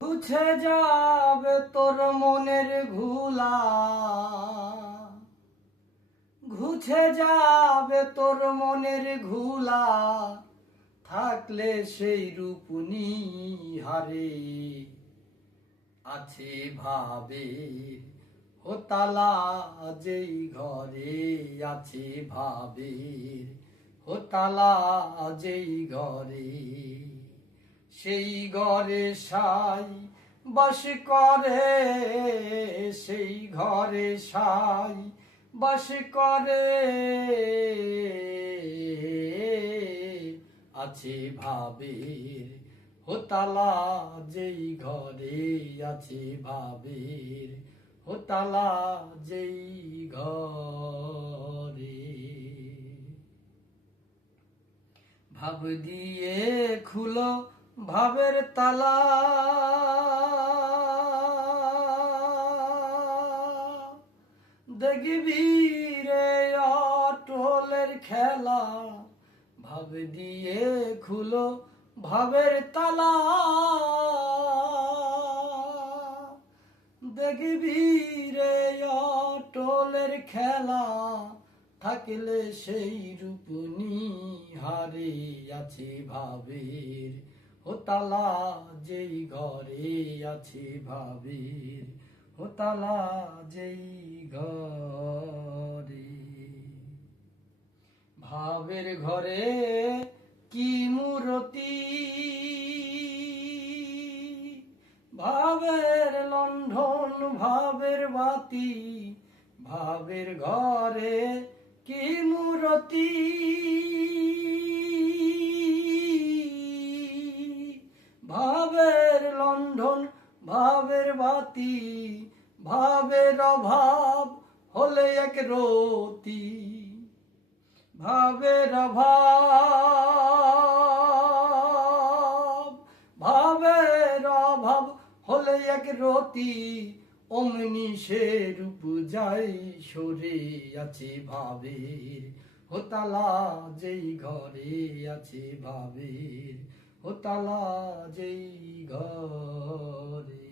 মুছে যাবে তোর মনের ঘুলা, ঘুছে যাবে তোর মনের ঘুলা, থাকলে সেই রূপনি হারে আছে ভাবের হোতালা, যেই ঘরে আছে ভাবের হোতালা, যেই ঘরে সেই ঘরে সাই বাস করে, সেই ঘরে সাই বাস করে, আছে ভাবের হোতালা, যেই ঘরে আছে ভাবের হোতালা, যেই ঘরে। ভাব দিয়ে খুলো ভাবের তালা, দেখবি রে অটলের খেলা। ভাব দিয়ে খুলো ভাবের তালা, দেখবি রে অটলের খেলা, থাকলে সেই রূপনি হারে আছে ভাবের হোতালা, যেই ঘরে আছে ভাবের হোতালা, যেই ঘরে। ভাবের ঘরে কি মূরতি, ভাবের লণ্ঠন ভাবের বাতি, ভাবের ঘরে কি মূরতি, ভাবের লণ্ঠন ভাবের বাতি, ভাবের অভাব হলে এক রতি, ভাবের অভাব, ভাবের অভাব হলে এক রতি, অমনি সে রূপ যাই সরে আছে ভাবের হোতালা, যেই ঘরে আছে ভাবের হোতালা, যেই ঘরে।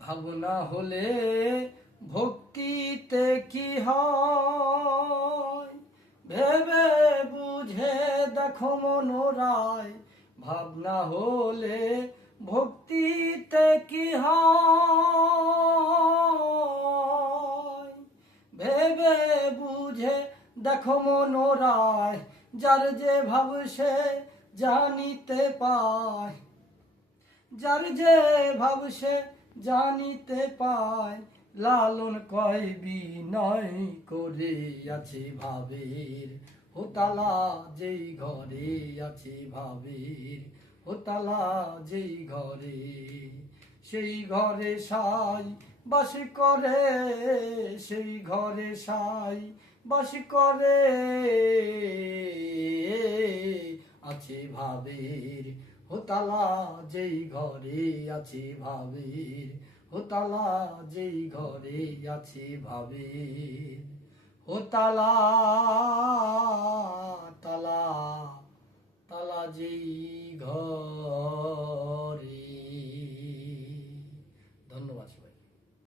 ভাবনা হলে ভক্তিতে কি হয়, ভেবে বুঝে দেখো মনোরায়। ভাবনা হলে ভক্তিতে কি হয়, ভেবে বুঝে দেখো মনোরায়। যার যে ভাব সে জানিতে পায়, যার যে ভাব সে জানিতে পায়। লালন কয় বিনয় করে আছে ভাবের হোতালা, যেই ঘরে আছে ভাবের হোতালা, যেই ঘরে সেই ঘরে সাই বাস করে, সেই ঘরে সাই বাস করে, আছে ভাবের হোতালা, যেই ঘরে আছে ভাবের হোতালা, যেই ঘরে আছে ভাবের হোতালা, তালা তালা, যেই ঘর।